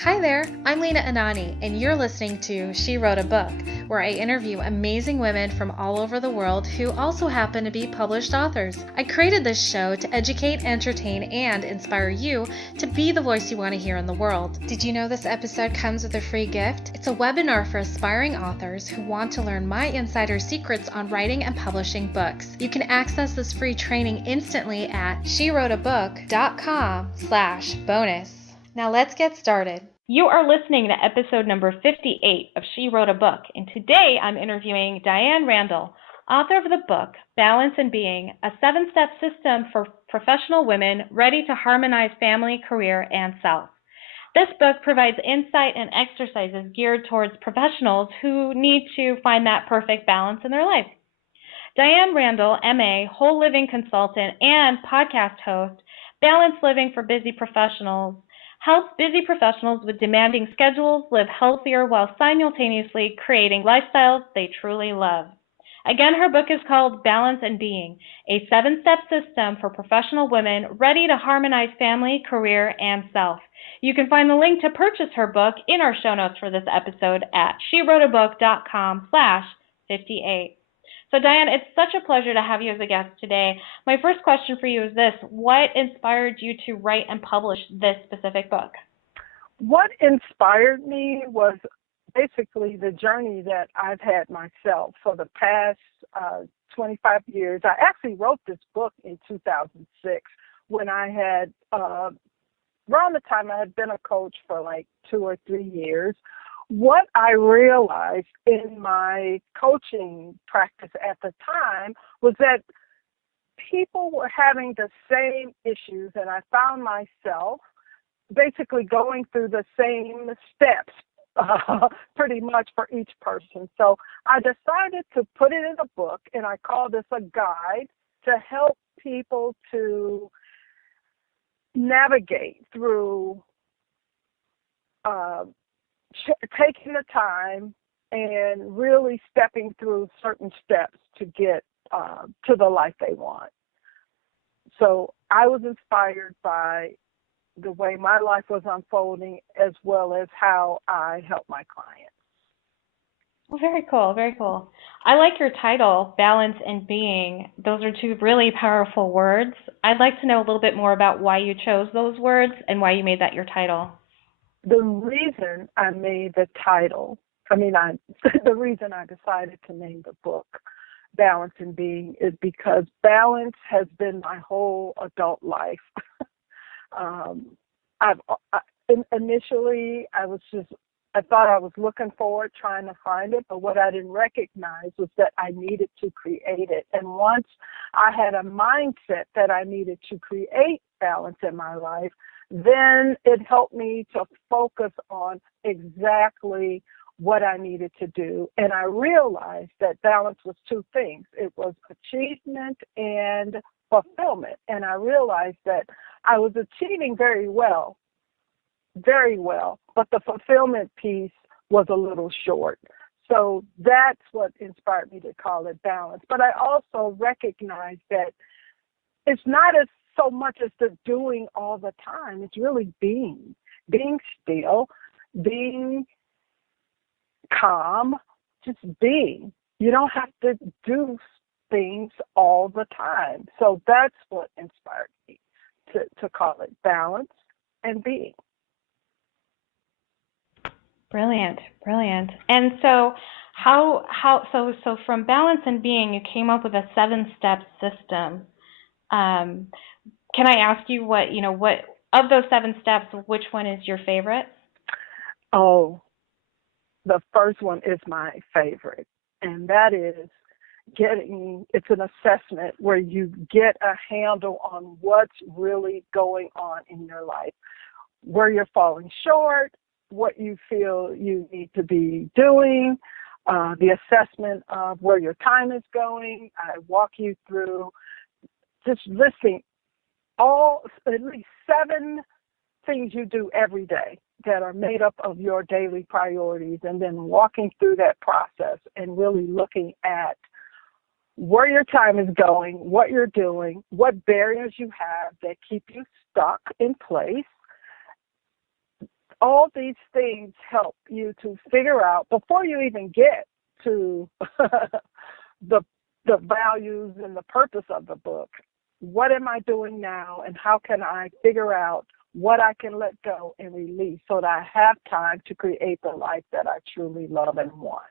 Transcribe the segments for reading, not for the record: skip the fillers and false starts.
Hi there, I'm Lena Anani, and you're listening to She Wrote a Book, where I interview amazing women from all over the world who also happen to be published authors. I created this show to educate, entertain, and inspire you to be the voice you want to hear in the world. Did you know this episode comes with a free gift? It's a webinar for aspiring authors who want to learn my insider secrets on writing and publishing books. You can access this free training instantly at SheWroteABook.com/bonus. Now let's get started. You are listening to episode number 58 of She Wrote a Book, and today I'm interviewing Diane Randall, author of the book Balance and Being, a 7-step system for professional women ready to harmonize family, career, and self. This book provides insight and exercises geared towards professionals who need to find that perfect balance in their life. Diane Randall, MA, whole living consultant and podcast host, Balance Living for Busy Professionals, helps busy professionals with demanding schedules live healthier while simultaneously creating lifestyles they truly love. Again, her book is called Balance and Being, a 7-step system for professional women ready to harmonize family, career, and self. You can find the link to purchase her book in our show notes for this episode at SheWroteABook.com/58. So Diane, it's such a pleasure to have you as a guest today. My first question for you is this: what inspired you to write and publish this specific book? What inspired me was basically the journey that I've had myself for the past 25 years. I actually wrote this book in 2006 when I had, around the time I had been a coach for like 2 or 3 years. What I realized in my coaching practice at the time was that people were having the same issues, and I found myself basically going through the same steps pretty much for each person. So I decided to put it in a book, and I call this a guide to help people to navigate through taking the time and really stepping through certain steps to get to the life they want. So I was inspired by the way my life was unfolding as well as how I help my clients. Well, very cool, very cool. I like your title, Balance and Being. Those are two really powerful words. I'd like to know a little bit more about why you chose those words and why you made that your title. The reason I made the title, the reason I decided to name the book Balance and Being is because balance has been my whole adult life. Initially, I thought I was looking for it, trying to find it, but what I didn't recognize was that I needed to create it. And once I had a mindset that I needed to create balance in my life, then it helped me to focus on exactly what I needed to do. And I realized that balance was two things. It was achievement and fulfillment. And I realized that I was achieving very well, but the fulfillment piece was a little short. So that's what inspired me to call it balance. But I also recognize that it's not as so much as the doing all the time. It's really being still, being calm, just being. You don't have to do things all the time. So that's what inspired me to call it Balance and Being. Brilliant, brilliant. And so so from Balance and Being, you came up with a 7-step system. Can I ask you what of those 7 steps, which one is your favorite? Oh, the first one is my favorite, and that is it's an assessment where you get a handle on what's really going on in your life, where you're falling short, what you feel you need to be doing, the assessment of where your time is going. I walk you through just listing at least 7 things you do every day that are made up of your daily priorities, and then walking through that process and really looking at where your time is going, what you're doing, what barriers you have that keep you stuck in place, all these things help you to figure out before you even get to the values and the purpose of the book. What am I doing now, and how can I figure out what I can let go and release so that I have time to create the life that I truly love and want?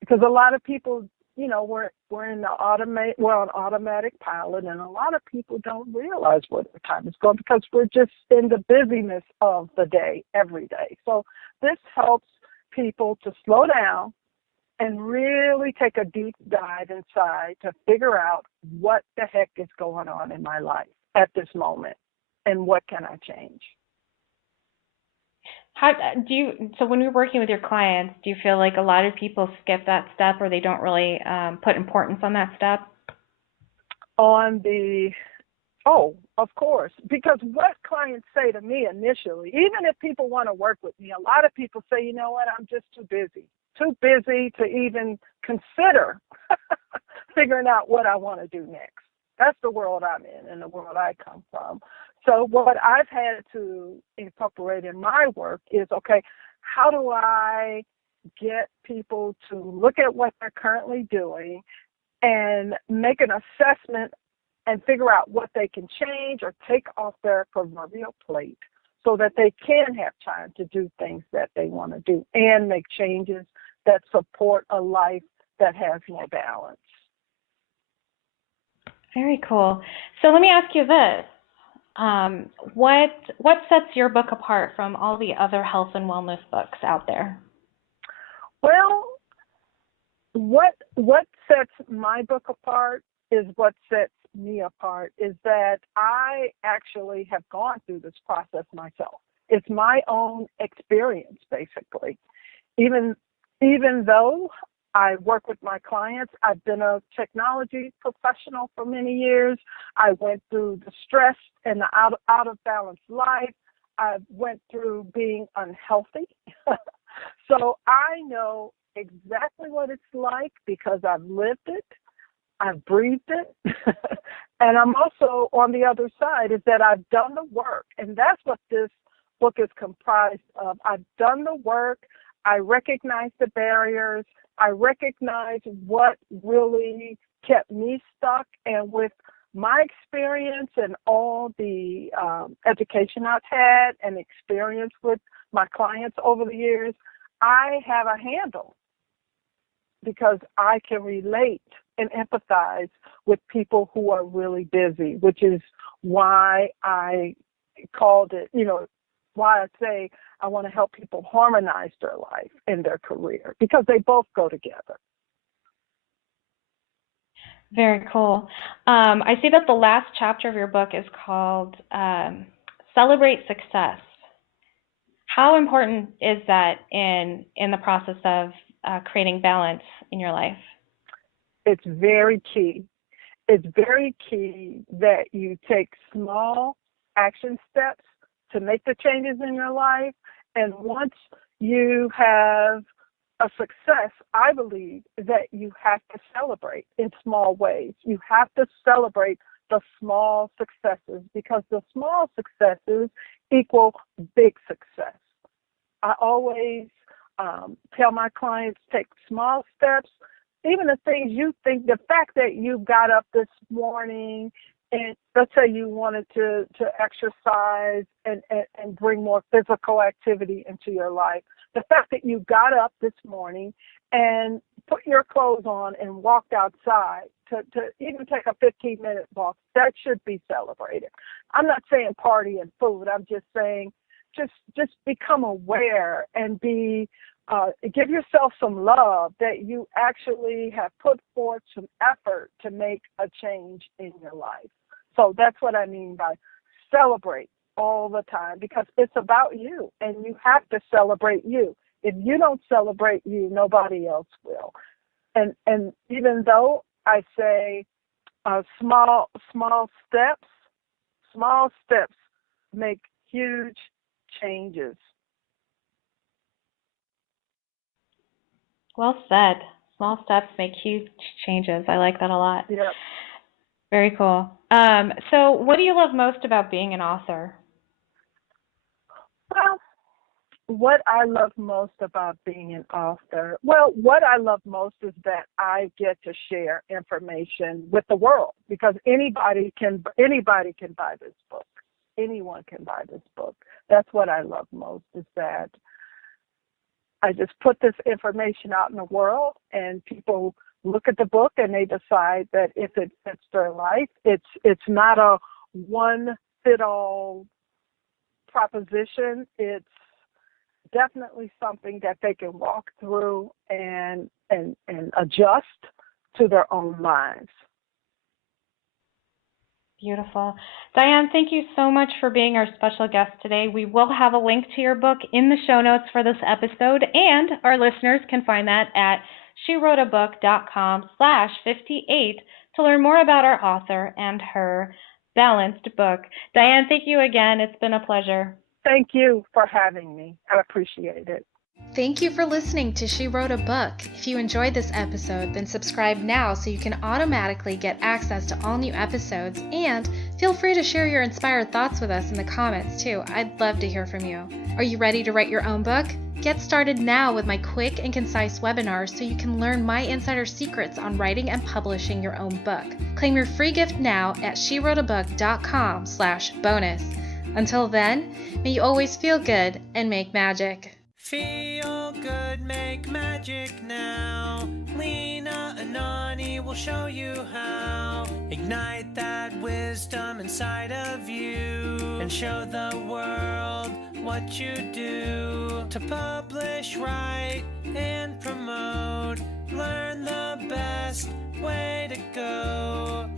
Because a lot of people, we're in the an automatic pilot, and a lot of people don't realize where their time is going because we're just in the busyness of the day every day. So this helps people to slow down and really take a deep dive inside to figure out what the heck is going on in my life at this moment and what can I change. So when you're working with your clients, do you feel like a lot of people skip that step, or they don't really put importance on that step? Oh, of course, because what clients say to me initially, even if people want to work with me, a lot of people say, you know what, I'm just too busy to even consider figuring out what I want to do next. That's the world I'm in and the world I come from. So what I've had to incorporate in my work is, okay, how do I get people to look at what they're currently doing and make an assessment and figure out what they can change or take off their proverbial plate so that they can have time to do things that they want to do and make changes that support a life that has more balance. Very cool. So let me ask you this. What sets your book apart from all the other health and wellness books out there? Well, what sets my book apart is what sets me apart is that I actually have gone through this process myself. It's my own experience, basically. Even though I work with my clients, I've been a technology professional for many years. I went through the stress and the out of balance life. I went through being unhealthy. So I know exactly what it's like because I've lived it. I've breathed it. And I'm also on the other side is that I've done the work. And that's what this book is comprised of. I've done the work. I recognize the barriers. I recognize what really kept me stuck. And with my experience and all the education I've had and experience with my clients over the years, I have a handle because I can relate and empathize with people who are really busy, which is why I called it, why I say I want to help people harmonize their life and their career, because they both go together. Very cool. I see that the last chapter of your book is called Celebrate Success. How important is that in the process of creating balance in your life? It's very key. It's very key that you take small action steps to make the changes in your life. And once you have a success, I believe that you have to celebrate in small ways. You have to celebrate the small successes because the small successes equal big success. I always tell my clients, take small steps, even the things you think, the fact that you got up this morning and let's say you wanted to exercise and bring more physical activity into your life. The fact that you got up this morning and put your clothes on and walked outside to even take a 15-minute walk, that should be celebrated. I'm not saying party and food. I'm just saying just become aware and give yourself some love that you actually have put forth some effort to make a change in your life. So that's what I mean by celebrate all the time, because it's about you and you have to celebrate you. If you don't celebrate you, nobody else will. And even though I say small steps make huge changes. Well said. Small steps make huge changes. I like that a lot. Yeah. Very cool. So what do you love most about being an author? Well, What I love most about being an author, well, what I love most is that I get to share information with the world, because anybody can buy this book. Anyone can buy this book. That's what I love most, is that I just put this information out in the world, and people look at the book and they decide that if it fits their life. It's not a one fit all proposition. It's definitely something that they can walk through and adjust to their own lives. Beautiful. Diane, thank you so much for being our special guest today. We will have a link to your book in the show notes for this episode, and our listeners can find that at SheWroteABook.com/58 to learn more about our author and her balanced book. Diane, thank you again. It's been a pleasure. Thank you for having me. I appreciate it. Thank you for listening to She Wrote a Book. If you enjoyed this episode, then subscribe now so you can automatically get access to all new episodes, and feel free to share your inspired thoughts with us in the comments too. I'd love to hear from you. Are you ready to write your own book? Get started now with my quick and concise webinars so you can learn my insider secrets on writing and publishing your own book. Claim your free gift now at SheWroteABook.com/bonus. Until then, may you always feel good and make magic. Feel good, make magic now. Lena, Anani will show you how. Ignite that wisdom inside of you and show the world what you do. To publish, write, and promote, learn the best way to go.